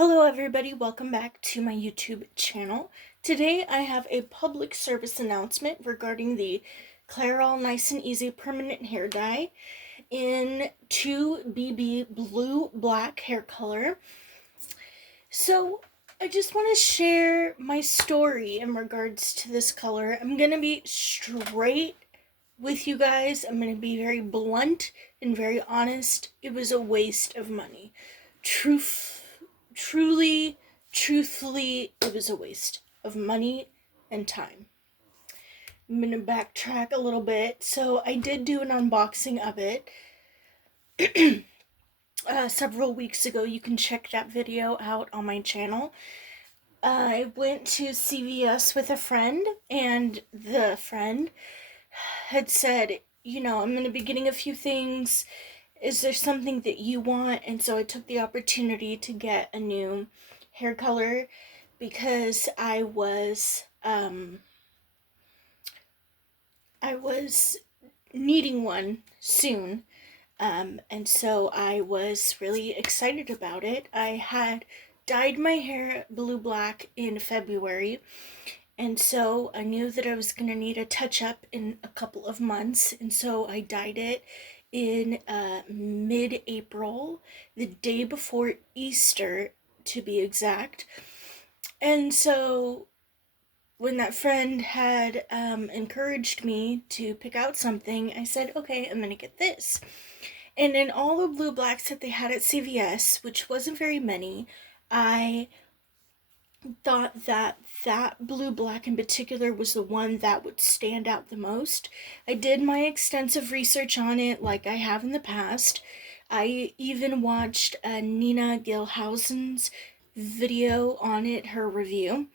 Hello everybody, welcome back to my YouTube channel. Today I have a public service announcement regarding the Clairol Nice and Easy Permanent Hair Dye in 2BB Blue Black hair color. So I just want to share my story in regards to this color. I'm going to be straight with you guys. I'm going to be very blunt and very honest. It was a waste of money. Truly, truthfully, it was a waste of money and time. I'm going to backtrack a little bit. So I did do an unboxing of it several weeks ago. You can check that video out on my channel. I went to CVS with a friend, and the friend had said, I'm going to be getting a few things. Is there something that you want? And so I took the opportunity to get a new hair color because I was needing one soon. And so I was really excited about it. I had dyed my hair blue black in February, and so I knew that I was going to need a touch up in a couple of months, and so I dyed it in mid-April, the day before Easter to be exact. And so when that friend had encouraged me to pick out something, I said, okay, I'm going to get this. And in all the blue blacks that they had at CVS, which wasn't very many, I thought that blue black in particular was the one that would stand out the most. I did my extensive research on it like I have in the past. I even watched Nina Gilhousen's video on it, her review.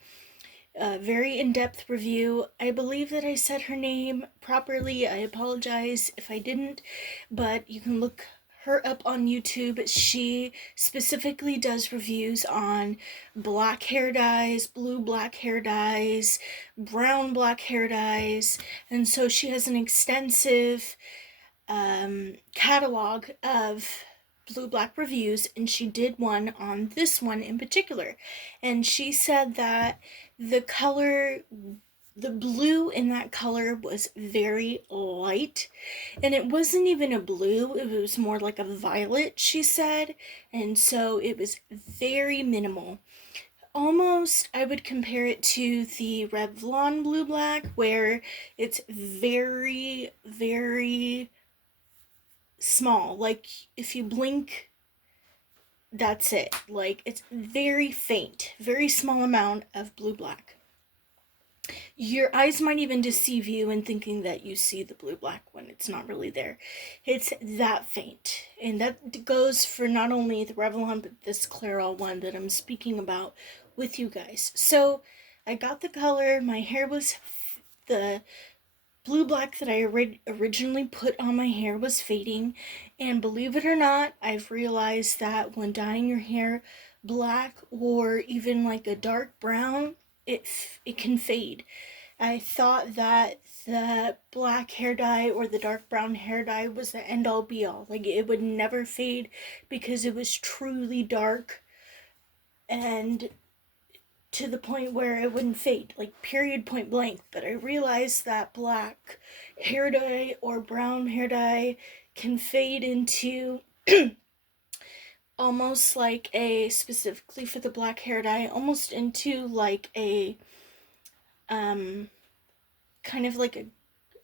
A very in-depth review. I believe that I said her name properly. I apologize if I didn't, but you can look her up on YouTube. She specifically does reviews on black hair dyes, blue black hair dyes, brown black hair dyes, and so she has an extensive catalog of blue black reviews, and she did one on this one in particular. And she said that the blue in that color was very light, and it wasn't even a blue, it was more like a violet, she said, and so it was very minimal. Almost, I would compare it to the Revlon blue black, where it's very, very small. Like, if you blink, that's it. Like, it's very faint, very small amount of blue black. Your eyes might even deceive you in thinking that you see the blue black when it's not really there. It's that faint. And that goes for not only the Revlon, but this Clairol one that I'm speaking about with you guys. So I got the color. My hair was the blue black that I originally put on my hair was fading, and believe it or not, I've realized that when dyeing your hair black or even like a dark brown, it can fade. I thought that the black hair dye or the dark brown hair dye was the end all be all. Like, it would never fade because it was truly dark and to the point where it wouldn't fade, like period, point blank. But I realized that black hair dye or brown hair dye can fade into almost like specifically for the black hair dye, almost into like a kind of like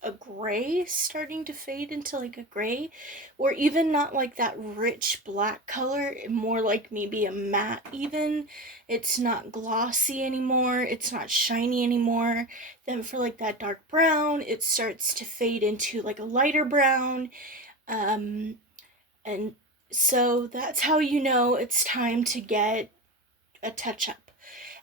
a gray, starting to fade into like a gray, or even not like that rich black color, more like maybe a matte even. It's not glossy anymore, it's not shiny anymore. Then for like that dark brown, it starts to fade into like a lighter brown, and so that's how you know it's time to get a touch up.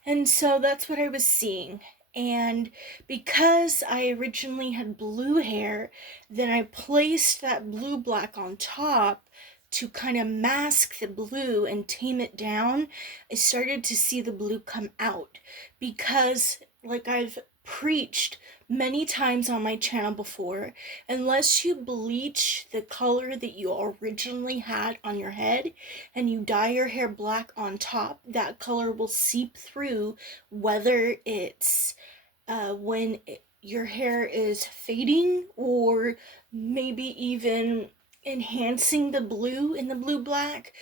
And so that's what I was seeing. And because I originally had blue hair, then I placed that blue black on top to kind of mask the blue and tame it down. I started to see the blue come out because, like I've preached many times on my channel before, unless you bleach the color that you originally had on your head and you dye your hair black on top, that color will seep through, whether it's your hair is fading or maybe even enhancing the blue in the blue black.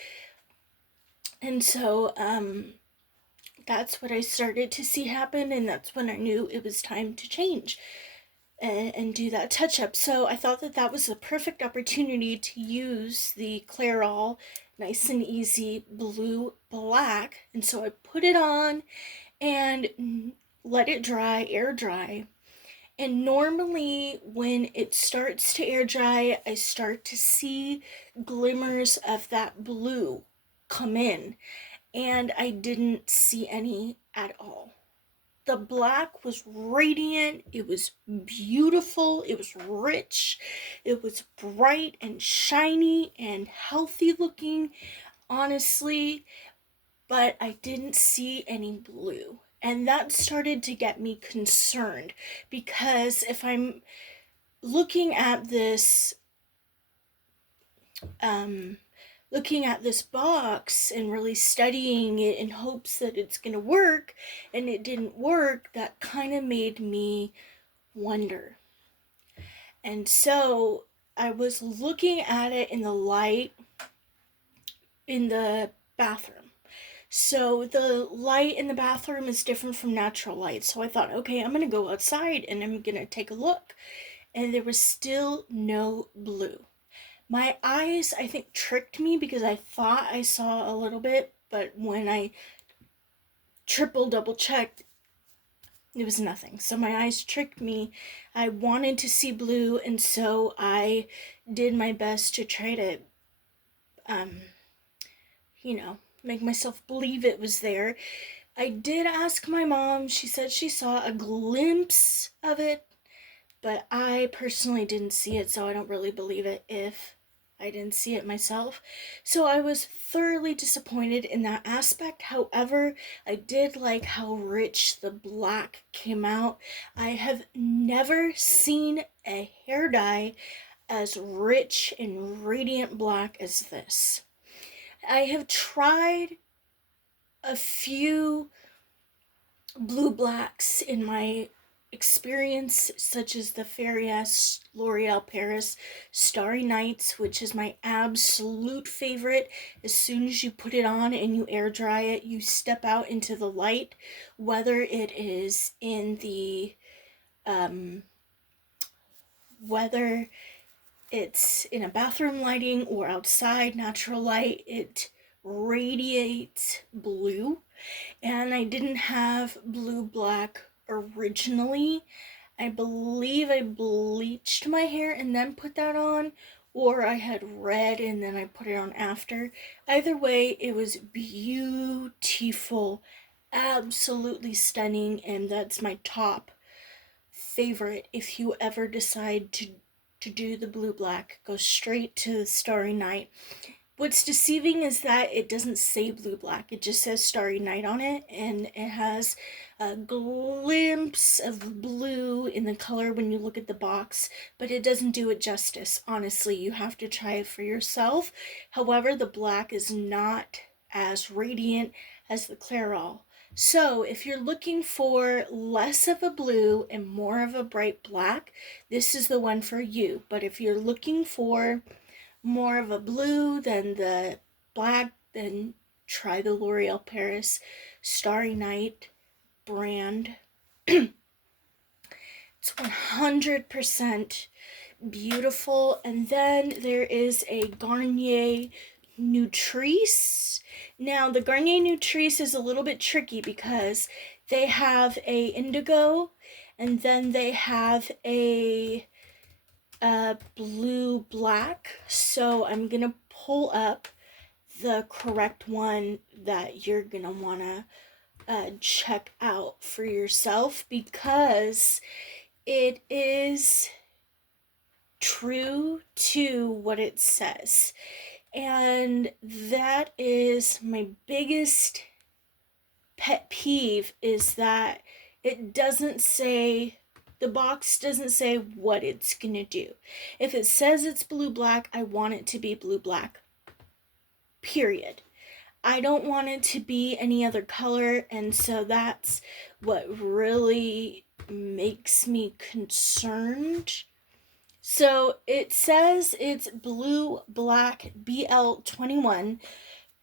And so that's what I started to see happen, and that's when I knew it was time to change and do that touch up. So I thought that that was the perfect opportunity to use the Clairol Nice and Easy Blue Black. And so I put it on and let it dry, air dry. And normally, when it starts to air dry, I start to see glimmers of that blue come in, and I didn't see any at all. The black was radiant, it was beautiful, it was rich, it was bright and shiny and healthy looking, honestly, but I didn't see any blue. And that started to get me concerned, because if I'm looking at this um, looking at this box and really studying it in hopes that it's going to work, and it didn't work, that kind of made me wonder. And so I was looking at it in the light in the bathroom. So the light in the bathroom is different from natural light. So I thought, okay, I'm going to go outside and I'm going to take a look. And there was still no blue. My eyes, I think, tricked me because I thought I saw a little bit, but when I double checked, it was nothing. So my eyes tricked me. I wanted to see blue, and so I did my best to try to, um, make myself believe it was there. I did ask my mom. She said she saw a glimpse of it, but I personally didn't see it, so I don't really believe it if I didn't see it myself. So I was thoroughly disappointed in that aspect. However, I did like how rich the black came out. I have never seen a hair dye as rich and radiant black as this. I have tried a few blue blacks in my experience, such as the Fairy-S L'Oreal Paris Starry Nights, which is my absolute favorite. As soon as you put it on and you air dry it, you step out into the light, whether it is in the whether it's in a bathroom lighting or outside natural light, it radiates blue. And I didn't have blue black originally. I believe I bleached my hair and then put that on, or I had red and then I put it on after. Either way, it was beautiful, absolutely stunning, and that's my top favorite. If you ever decide to do the blue black, go straight to the Starry Night. What's deceiving is that it doesn't say blue black, it just says Starry Night on it, and it has a glimpse of blue in the color when you look at the box, but it doesn't do it justice. Honestly, you have to try it for yourself. However, the black is not as radiant as the Clairol. So if you're looking for less of a blue and more of a bright black, this is the one for you. But if you're looking for more of a blue than the black, then try the L'Oreal Paris Starry Night brand. It's 100% beautiful. And then there is a Garnier Nutrice. Now the Garnier Nutrice is a little bit tricky because they have a indigo and then they have a blue black. So I'm gonna pull up the correct one that you're gonna wanna check out for yourself, because it is true to what it says. And that is my biggest pet peeve, is that it doesn't say The box doesn't say what it's gonna do. If it says it's blue black, I want it to be blue black. Period. I don't want it to be any other color, and so that's what really makes me concerned. So it says it's blue black BL21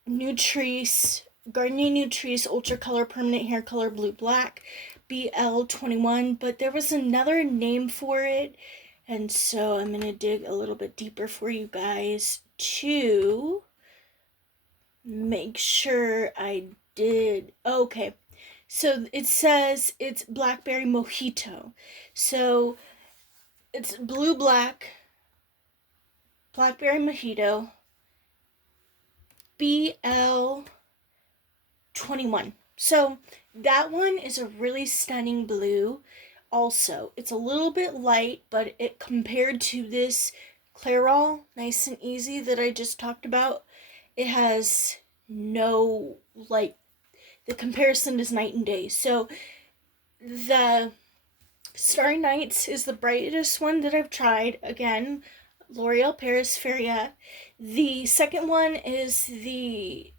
Nutrice Garnier Nutrice Ultra Color Permanent Hair Color Blue Black BL21, but there was another name for it, and so I'm gonna dig a little bit deeper for you guys to make sure I did. Okay, so it says it's Blackberry Mojito, so it's blue black Blackberry Mojito BL21. So that one is a really stunning blue. Also, it's a little bit light, but it compared to this Clairol Nice and Easy that I just talked about, it has no, like, the comparison is night and day. So the Starry Nights is the brightest one that I've tried. Again, L'Oreal Paris Feria. The second one is the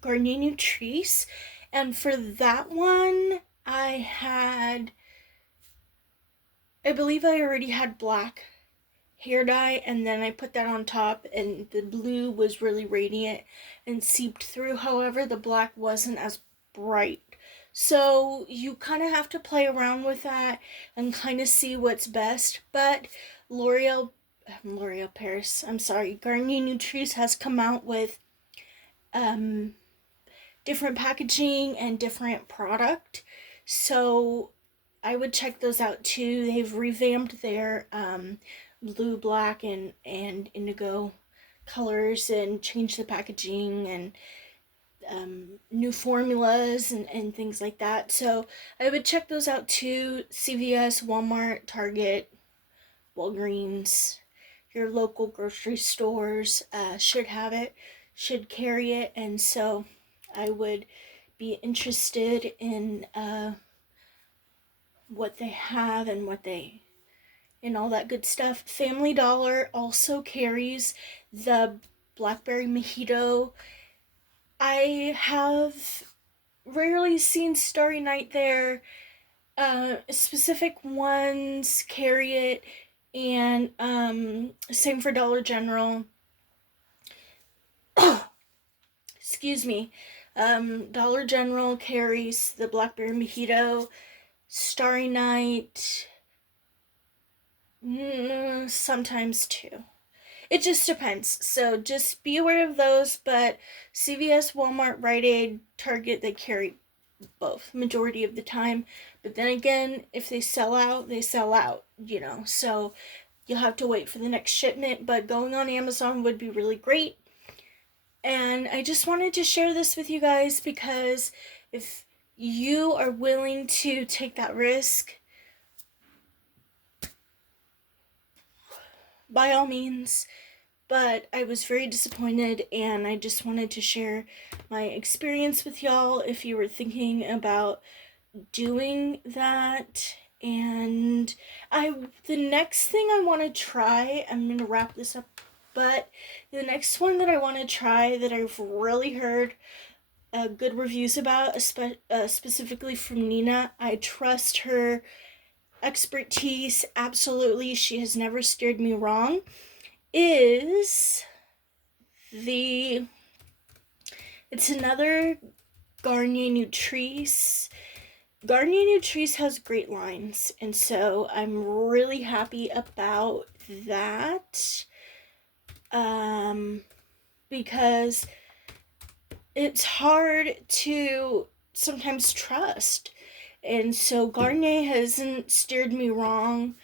Garnier Nutrice, and for that one, I believe I already had black hair dye, and then I put that on top, and the blue was really radiant and seeped through. However, the black wasn't as bright. So you kind of have to play around with that and kind of see what's best. But L'Oreal Paris, I'm sorry, Garnier Nutrice has come out with different packaging and different product. So I would check those out too. They've revamped their blue, black, and indigo colors and changed the packaging and new formulas and things like that. So I would check those out too. CVS, Walmart, Target, Walgreens, your local grocery stores should have it, should carry it, and so I would be interested in what they have and all that good stuff. Family Dollar also carries the Blackberry Mojito. I have rarely seen Starry Night there. Specific ones carry it, and same for Dollar General. Excuse me. Dollar General carries the Blackberry Mojito. Starry Night, sometimes too. It just depends. So just be aware of those. But CVS, Walmart, Rite Aid, Target, they carry both majority of the time. But then again, if they sell out, they sell out, So you'll have to wait for the next shipment. But going on Amazon would be really great. And I just wanted to share this with you guys because if you are willing to take that risk, by all means. But I was very disappointed, and I just wanted to share my experience with y'all if you were thinking about doing that. And the next thing I want to try, I'm going to wrap this up, but the next one that I want to try that I've really heard good reviews about, specifically from Nina. I trust her expertise absolutely. She has never steered me wrong. It's another Garnier Nutrice. Garnier Nutrice has great lines, and so I'm really happy about that. Because it's hard to sometimes trust. And so Garnier hasn't steered me wrong,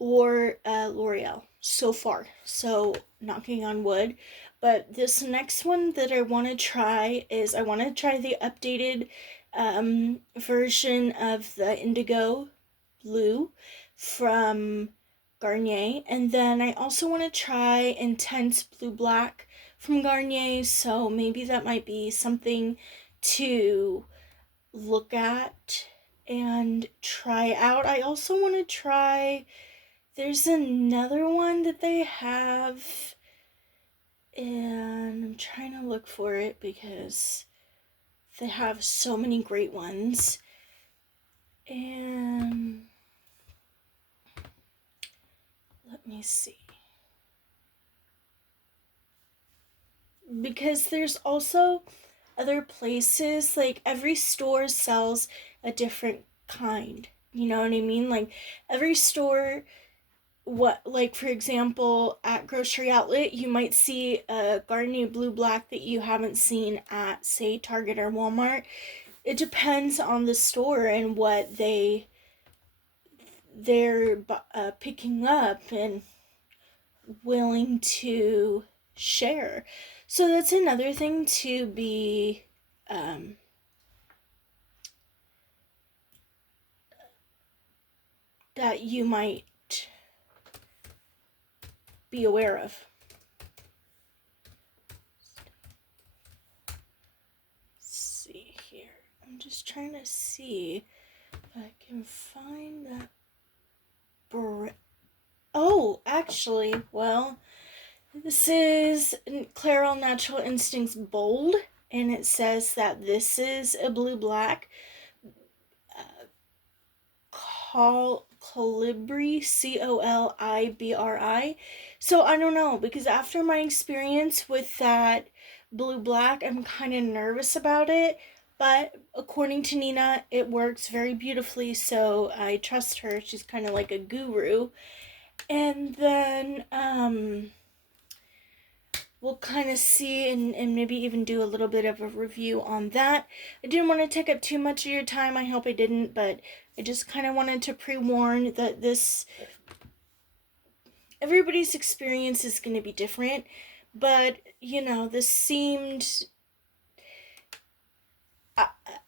or L'Oreal so far. So knocking on wood. But this next one that I want to try is I want to try the updated version of the indigo blue from Garnier. And then I also want to try intense blue black from Garnier. So maybe that might be something to look at and try out. I also want to try, there's another one that they have, and I'm trying to look for it because they have so many great ones. And let me see. Because there's also other places, like every store sells a different kind. You know what I mean? Like every store, what, like for example, at grocery outlet you might see a Garnier Blue Black that you haven't seen at, say, Target or Walmart. It depends on the store and what they're picking up and willing to share. So that's another thing to be um, that you might be aware of. Let's see here. I'm just trying to see if I can find that. Oh, actually, well, this is Clairol Natural Instincts Bold, and it says that this is a blue black. Colibri, Colibri. So I don't know, because after my experience with that blue black, I'm kind of nervous about it. But according to Nina, it works very beautifully, so I trust her. She's kind of like a guru. And then we'll kind of see and maybe even do a little bit of a review on that. I didn't want to take up too much of your time. I hope I didn't, but I just kind of wanted to pre-warn that everybody's experience is going to be different. But, this seemed,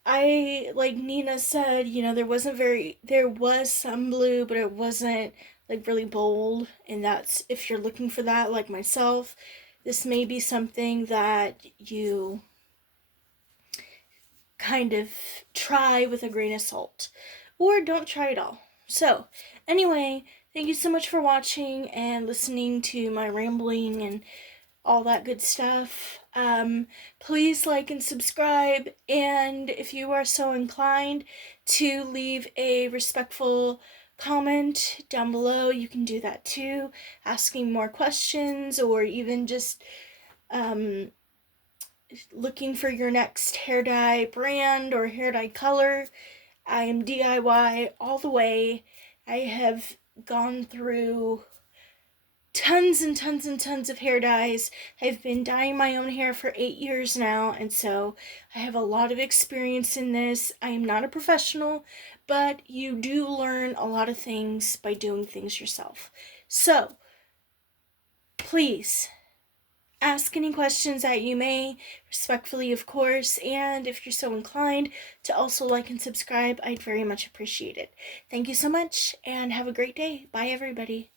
I like Nina said, there was some blue, but it wasn't like really bold. And that's, if you're looking for that, like myself, this may be something that you kind of try with a grain of salt, or don't try at all. So, anyway, thank you so much for watching and listening to my rambling and all that good stuff. Please like and subscribe, and if you are so inclined to leave a respectful comment down below, you can do that too, asking more questions, or even just looking for your next hair dye brand or hair dye color. I am DIY all the way. I have gone through tons and tons and tons of hair dyes. I've been dyeing my own hair for 8 years now, and so I have a lot of experience in this. I am not a professional, but you do learn a lot of things by doing things yourself. So, please ask any questions that you may, respectfully, of course, and if you're so inclined to also like and subscribe, I'd very much appreciate it. Thank you so much, and have a great day. Bye, everybody.